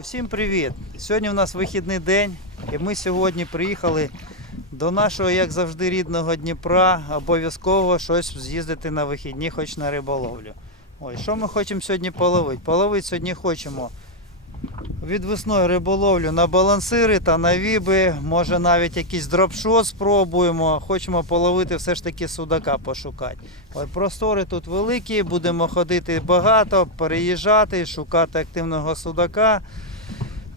Усім привіт! Сьогодні у нас вихідний день, і ми сьогодні приїхали до нашого, як завжди, рідного Дніпра. Обов'язково щось з'їздити на вихідні, хоч на риболовлю. Ой, що ми хочемо сьогодні половити? Половити сьогодні хочемо відвесною риболовлю на балансири та на віби. Може навіть якийсь дропшот спробуємо. Хочемо половити все ж таки судака пошукати. Ой, простори тут великі, будемо ходити багато, переїжджати, шукати активного судака.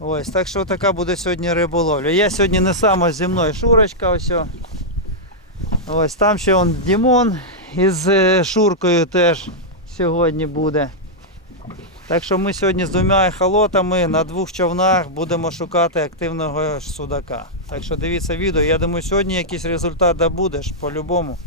Ось, так що така буде сьогодні риболовля. Я сьогодні не сама зі мною Шурочка. Ось, ось там ще он Дімон із е, Шуркою теж сьогодні буде. Так що ми сьогодні з двома ехолотами на двох човнах будемо шукати активного судака. Так що дивіться відео. Я думаю, сьогодні якийсь результат добудеш по-любому.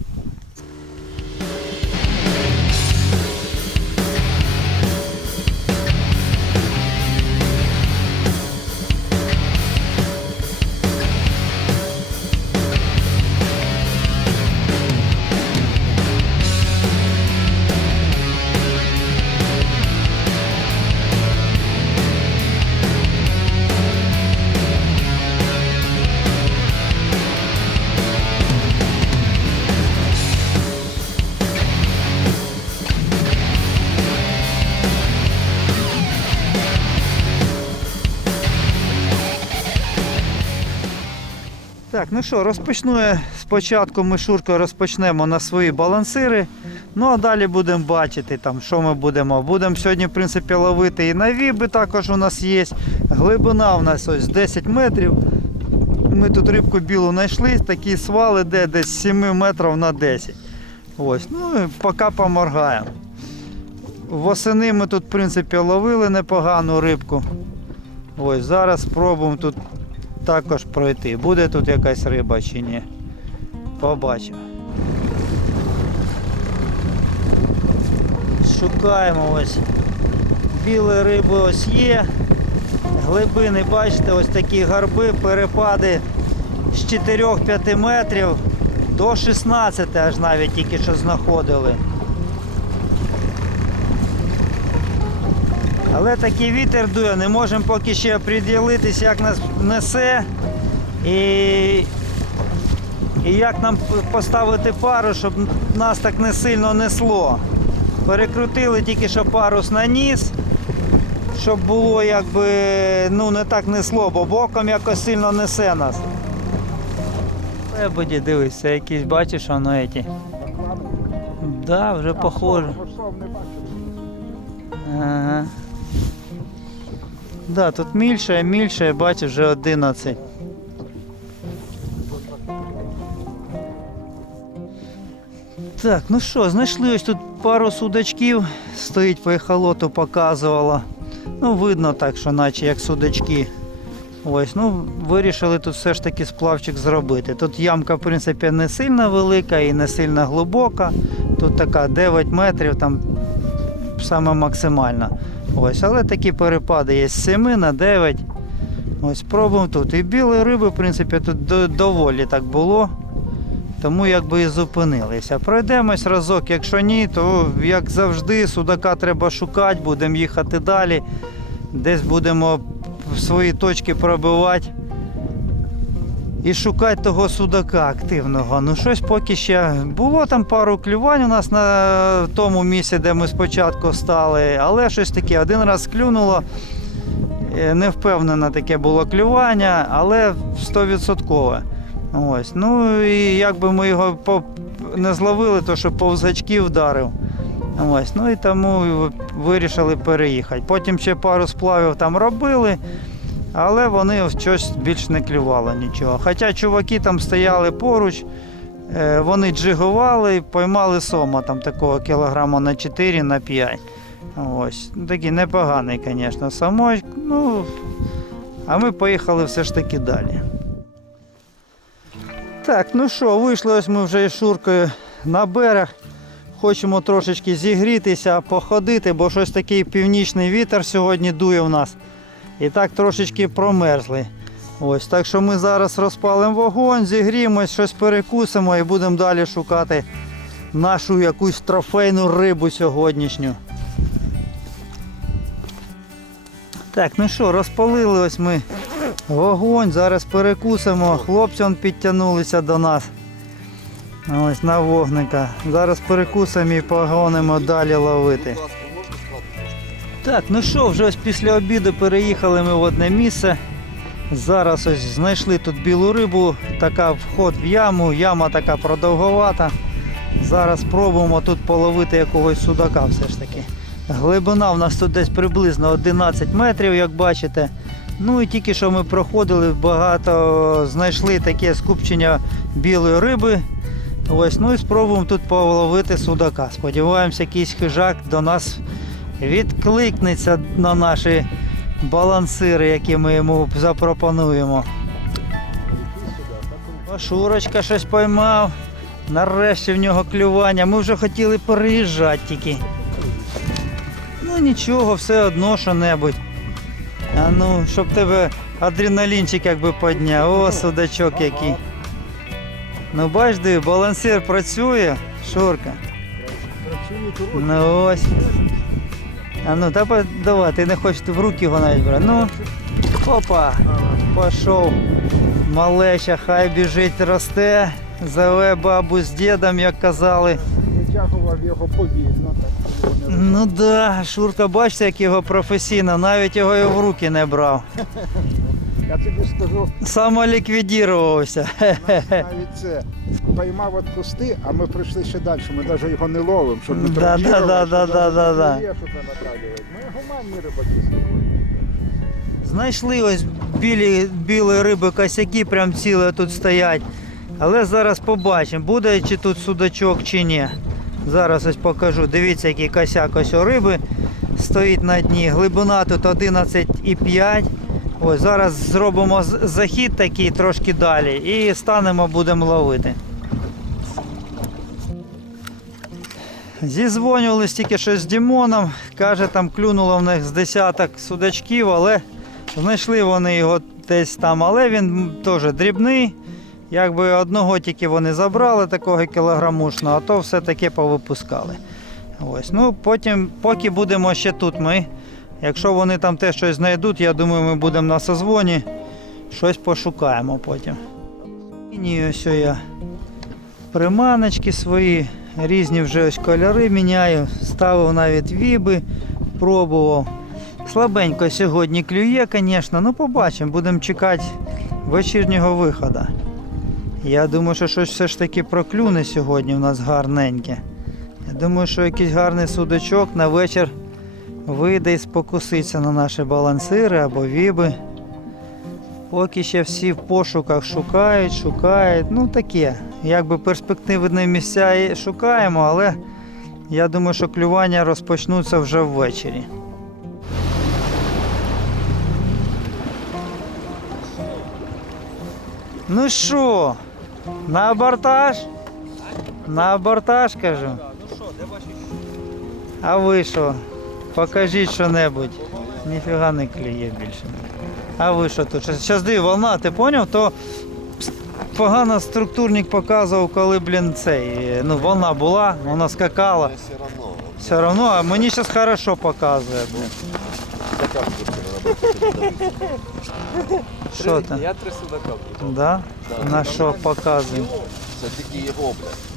Так, ну що, розпочну я спочатку ми Шуркою розпочнемо на свої балансири. Ну а далі будемо бачити, там, що ми будемо. Будемо сьогодні, в принципі, ловити і на віби також у нас є. Глибина у нас ось 10 метрів. Ми тут рибку білу знайшли, такі свали, де десь 7 метрів на 10. Ось, ну і поки поморгаємо. Восени ми тут, в принципі, ловили непогану рибку. Ось, зараз спробуємо тут також пройти. Буде тут якась риба чи ні. Побачимо. Шукаємо ось. Білі риби ось є. Глибини, бачите, ось такі гарби, перепади з 4-5 метрів до 16 аж навіть тільки що знаходили. Але такий вітер дує, не можемо поки ще приділитися, як нас несе і, і як нам поставити пару, щоб нас так не сильно несло. Перекрутили тільки що парус на ніс, щоб було якби ну не так несло, бо боком якось сильно несе нас. Лебеді, дивись, це якісь бачиш, воно еті. Да, вже похоже. Ага. Да, тут мільше, мільше, бачиш, вже 11. Так, ну що, знайшли ось тут пару судачків, стоїть по ехолоту, показувала. Ну, видно так, що наче як судачки. Ось, ну, вирішили тут все ж таки сплавчик зробити. Тут ямка, в принципі, не сильно велика і не сильно глибока. Тут така 9 метрів, там саме максимальна. Ось, але такі перепади є з 7 на 9. Ось пробуємо тут. І білої риби, в принципі, тут доволі так було. Тому якби і зупинилися. Пройдемось разок, якщо ні, то як завжди, судака треба шукати, будемо їхати далі. Десь будемо свої точки пробивати. І шукати того судака активного. Ну щось поки ще було там пару клювань у нас на тому місці, де ми спочатку стали, але щось таке один раз клюнуло. Е, Не впевнено таке було клювання, але 100%. Ось. Ну і якби ми його не зловили, то що повз гачки вдарив. Ось. Ну і тому вирішили переїхати. Потім ще пару сплавів там робили. Але вони щось більш не клювало нічого. Хоча чуваки там стояли поруч, е, вони джигували, поймали сома там такого кілограма на 4 на 5. Ось. Такий непоганий, звісно, самой. Ну, а ми поїхали все ж таки далі. Так, ну що, вийшли ось ми вже із Шуркою на берег. Хочемо трошечки зігрітися, походити, бо щось такий північний вітер сьогодні дує в нас. І так трошечки промерзли. Ось, так що ми зараз розпалимо вогонь, зігріємось, щось перекусимо і будемо далі шукати нашу якусь трофейну рибу сьогоднішню. Так, ну що, розпалили ось ми вогонь, зараз перекусимо. Хлопці он підтягнулися до нас. Ось на вогника. Зараз перекусимо і погонимо далі ловити. Так, ну що, вже ось після обіду переїхали ми в одне місце. Зараз ось знайшли тут білу рибу, така вход в яму, яма така продовговата. Зараз спробуємо тут половити якогось судака все ж таки. Глибина в нас тут десь приблизно 11 метрів, як бачите. Ну і тільки що ми проходили, багато знайшли таке скупчення білої риби. Ось, ну і спробуємо тут половити судака. Сподіваємося, якийсь хижак до нас відкликнеться на наші балансири, які ми йому запропонуємо. Шурочка щось поймав. Нарешті в нього клювання. Ми вже хотіли переїжджати тільки. Ну нічого, все одно що-небудь. А ну, щоб тебе адреналінчик якби підняв. О, судачок який. Ну бач, диви, балансир працює, Шурка. Ну ось. А ну, та давай, ти не хочеш ти в руки його навіть брати. Ну, опа, пішов. Малеча, хай біжить, росте. Зове бабу з дідом, як казали. Витягував його повільно, так Ну да, Шурка, бачите, як його професійно, навіть його і в руки не брав. Я тобі скажу, Самоліквідірувався. навіть це поймав відпусти, а ми прийшли ще далі. Ми навіть його не ловимо, щоб не Да, да, да, щоб да, навіть да, да. не є, щоб не натравлювати. Ми гуманні рибаки сьогодні. Знайшли ось білі, білої риби косяки, прям ціле тут стоять. Але зараз побачимо, буде чи тут судачок, чи ні. Зараз ось покажу. Дивіться, який косяк ось у риби стоїть на дні. Глибина тут 11,5. Ось зараз зробимо захід такий трошки далі і станемо, будемо ловити. Зізвонювались тільки що з Дімоном. Каже, там клюнуло в них з десяток судачків, але знайшли вони його десь там. Але він теж дрібний. Якби одного тільки вони забрали, такого кілограмушного, а то все таки повипускали. Ось. Ну, потім, поки будемо ще тут ми. Якщо вони там те щось знайдуть, я думаю, ми будемо на созвоні. Щось пошукаємо потім. І ось я приманочки свої, різні вже ось кольори міняю, ставив навіть віби, пробував. Слабенько сьогодні клює, звісно, ну побачимо, будемо чекати вечірнього виходу. Я думаю, що щось все ж таки проклюне сьогодні у нас гарненьке. Я думаю, що якийсь гарний судачок на вечір вийде і спокуситься на наші балансири або віби. Поки ще всі в пошуках шукають, шукають. Ну таке. Якби перспективні місця і шукаємо, але я думаю, що клювання розпочнуться вже ввечері. Ну що, на абортаж? На абортаж кажу. Ну А ви що? Покажіть що-небудь. Ніфіга не клює більше. А ви що тут? Зараз диви, волна, ти поняв? То погано структурник показував, коли, блін, цей, ну, волна була, вона скакала. Все одно, а мені зараз хорошо показує. Блін. Що там? Я три судака. Да? На що показує? Це тільки його, блядь.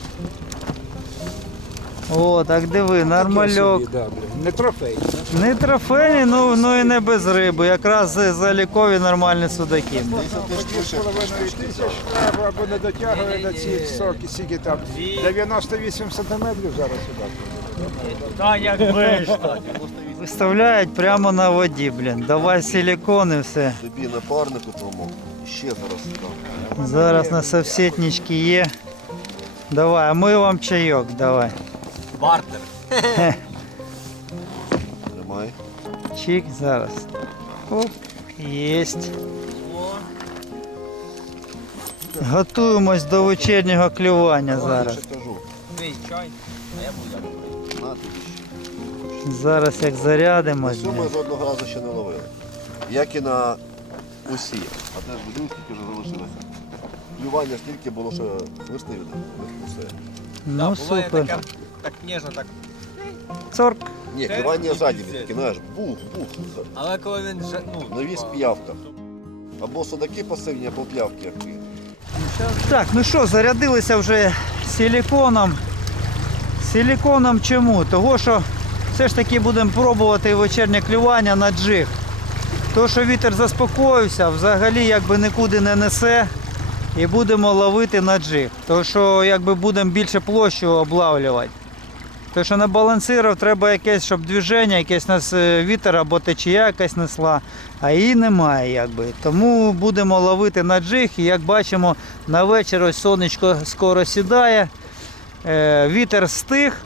О, так диви, нормальок. Таке собі, да, блін. Не трофей. Не трофейні, ну, ну і не без риби. Якраз залікові нормальні судаки. Дві з половиною тисяч треба, або не дотягує до ці соки, скільки там. 98 сантиметрів зараз сюди. Та як вийшло. Виставляють прямо на воді, блін. Давай силікон і все. Тобі напарнику тому. Ще зараз там. Зараз на совсетнички є. Давай, а ми вам чайок, давай. Бартер. Тримай. Чик зараз. Оп, єсть. Готуємось до вечірнього клювання Давай, зараз. ще чай, а я буду. На тобі. Зараз як зарядимось. Цю ми одного разу ще не ловили. Як і на усі. А теж будинки тільки вже залишилися. Клювання стільки було, що хвисти від них. Ну супер. Так ніжно, так Цорк. Ні, клювання ззаді, таке, знаєш, бух, бух. Але коли він же, ну, Нові п'явка. Або судаки пасивні, або п'явки активні. Так, ну що, зарядилися вже силіконом. Силіконом чому? Того, що все ж таки будемо пробувати вечірнє клювання на джиг. То, що вітер заспокоївся, взагалі якби нікуди не несе і будемо ловити на джиг. То, що якби будемо більше площу облавлювати. То, що на балансирів треба якесь, щоб движення, якесь нас е, вітер або течія якась несла, а її немає якби. Тому будемо ловити на джиг і як бачимо, на вечір ось сонечко скоро сідає, е, вітер стих.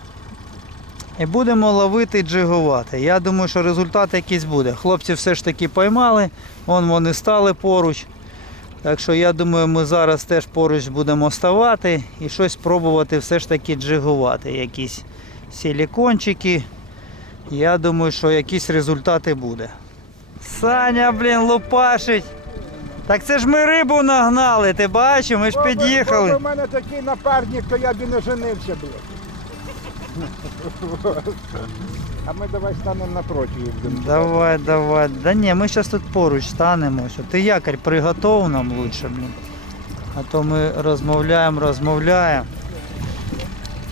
І будемо ловити джигувати. Я думаю, що результат якийсь буде. Хлопці все ж таки поймали, вон вони стали поруч. Так що я думаю, ми зараз теж поруч будемо ставати і щось пробувати все ж таки джигувати. Якісь силікончики. Я думаю, що якісь результати буде. Саня, блін, лупашить. Так це ж ми рибу нагнали, ти бачиш, ми ж під'їхали. У мене такий напарник, то я б і не женився, блядь. А ми давай станемо напроти. і. Давай, давай. Да ні, ми зараз тут поруч станемо. Ти якорь приготов нам лучше, блін. А то ми розмовляємо, розмовляємо.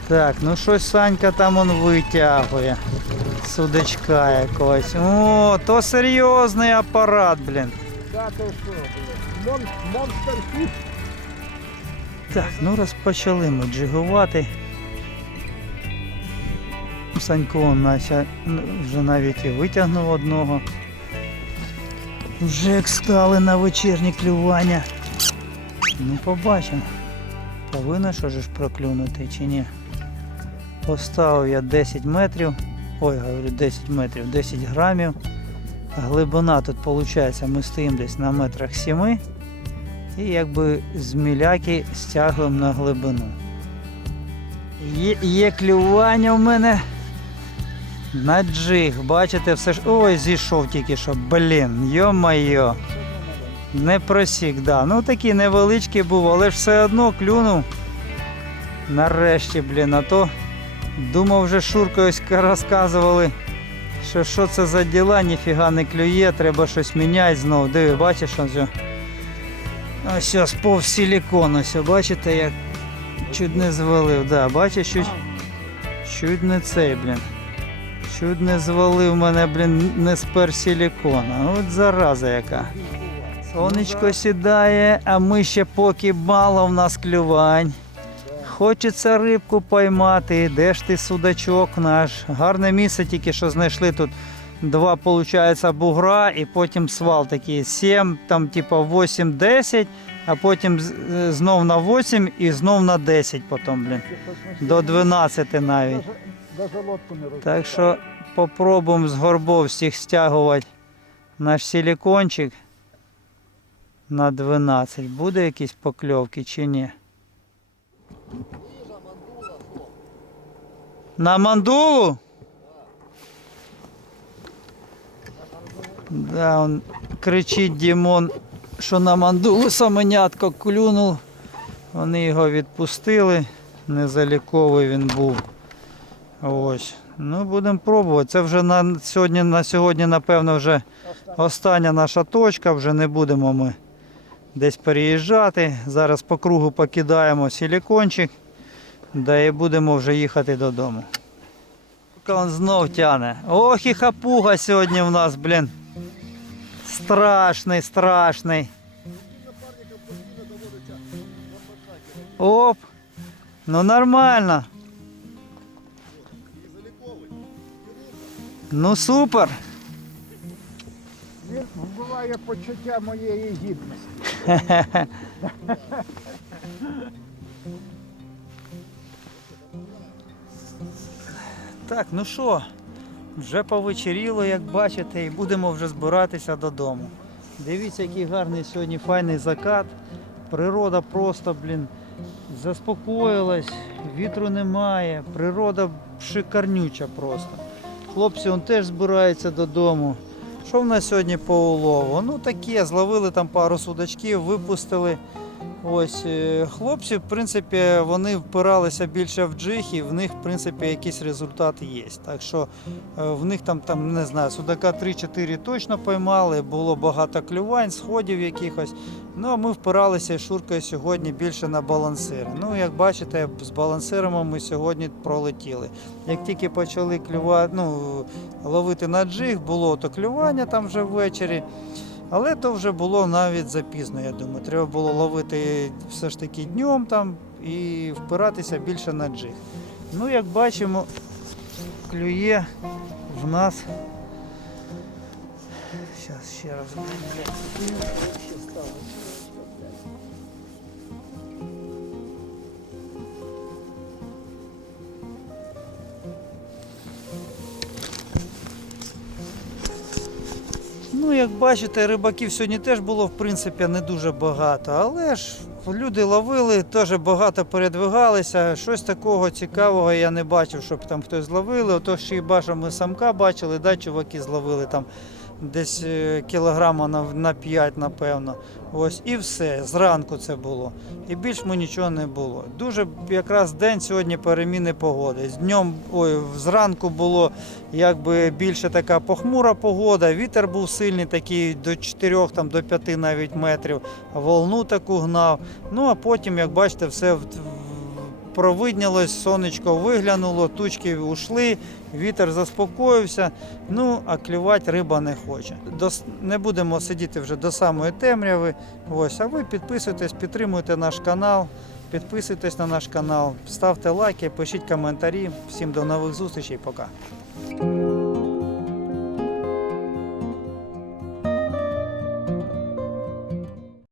Так, ну щось Санька там он витягує. Судачка якогось. О, то серйозний апарат, блін. Да, то що. Монстер. Так, ну розпочали ми джигувати. Санько он наче вже навіть і витягнув одного. Вже як стали на вечірнє клювання. Ну побачимо. Повинно що ж проклюнути чи ні. Поставив я 10 метрів. Ой, говорю 10 метрів, 10 грамів. Глибина тут виходить, ми стоїмо десь на метрах 7 і якби з міляки стягуємо на глибину. Є, є клювання в мене на джиг. Бачите, все ж. Ой, зійшов тільки що. Блін, йо-майо. Не просік, да. Ну такий невеличкий був, але ж все одно клюнув. Нарешті, блін, а то думав вже Шурка розказували, що що це за діла, ніфіга не клює, треба щось міняти знову. Диви, бачиш, ось. о. Ось ось пов силікон, ось, бачите, як чуть не звалив. Да, бачиш, чуть, чуть не цей, блін. Чуть не звалив мене, блін, не спер силікона. От зараза яка. Сонечко сідає, а ми ще поки мало в нас клювань. Хочеться рибку поймати. Де ж ти судачок наш? Гарне місце тільки що знайшли тут. Два, получається, бугра і потім свал такий 7, там типа 8-10, а потім е, знов на 8 і знов на 10 потім, блін. До 12 навіть. Так що попробуємо з горбов всіх стягувати наш силікончик на 12. Буде якісь покльовки чи ні? На мандулу? Да, он кричить Дімон, що на мандулу саменятко клюнув. Вони його відпустили. Незаліковий він був. Ось. Ну, будемо пробувати. Це вже на сьогодні, на сьогодні, напевно, вже остання наша точка. Вже не будемо ми десь переїжджати. Зараз по кругу покидаємо силікончик. Да і будемо вже їхати додому. Он знов тяне. Ох і хапуга сьогодні в нас, блін. Страшний, страшний. Оп. Ну нормально. Ну супер. Він вбиває почуття моєї гідності. Так, ну що, вже повечеріло, як бачите, і будемо вже збиратися додому. Дивіться, який гарний сьогодні файний закат. Природа просто, блін, заспокоїлась, вітру немає, природа шикарнюча просто. Хлопці он теж збираються додому. Що в нас сьогодні по улову? Ну таке, зловили там пару судачків, випустили. Ось е, хлопці, в принципі, вони впиралися більше в джиг, і в них, в принципі, якийсь результат є. Так що е, в них там, там не знаю, судака 3-4 точно поймали, було багато клювань, сходів якихось. Ну а ми впиралися Шуркою сьогодні більше на балансири. Ну, як бачите, з балансирами ми сьогодні пролетіли. Як тільки почали клювати, ну, ловити на джиг, було то клювання там вже ввечері. Але то вже було навіть запізно, я думаю. Треба було ловити все ж таки днем там і впиратися більше на джиг. Ну, як бачимо, клює в нас. Зараз ще раз. Ну, як бачите, рибаків сьогодні теж було в принципі не дуже багато, але ж люди ловили, теж багато передвигалися. Щось такого цікавого я не бачив, щоб там хтось зловили. Ото ще хіба що ми самка бачили, да, чуваки зловили там десь е, кілограма на, на 5, напевно. Ось і все. Зранку це було. І більш ми нічого не було. Дуже якраз день сьогодні переміни погоди. З днем, ой, зранку було якби більше така похмура погода, вітер був сильний, такий до 4 там, до 5 навіть метрів, волну таку гнав. Ну а потім, як бачите, все в- провиднялось, сонечко виглянуло, тучки ушли, вітер заспокоївся. Ну, а клювати риба не хоче. До, Не будемо сидіти вже до самої темряви. Ось, а ви підписуйтесь, підтримуйте наш канал. Підписуйтесь на наш канал, ставте лайки, пишіть коментарі. Всім до нових зустрічей, пока.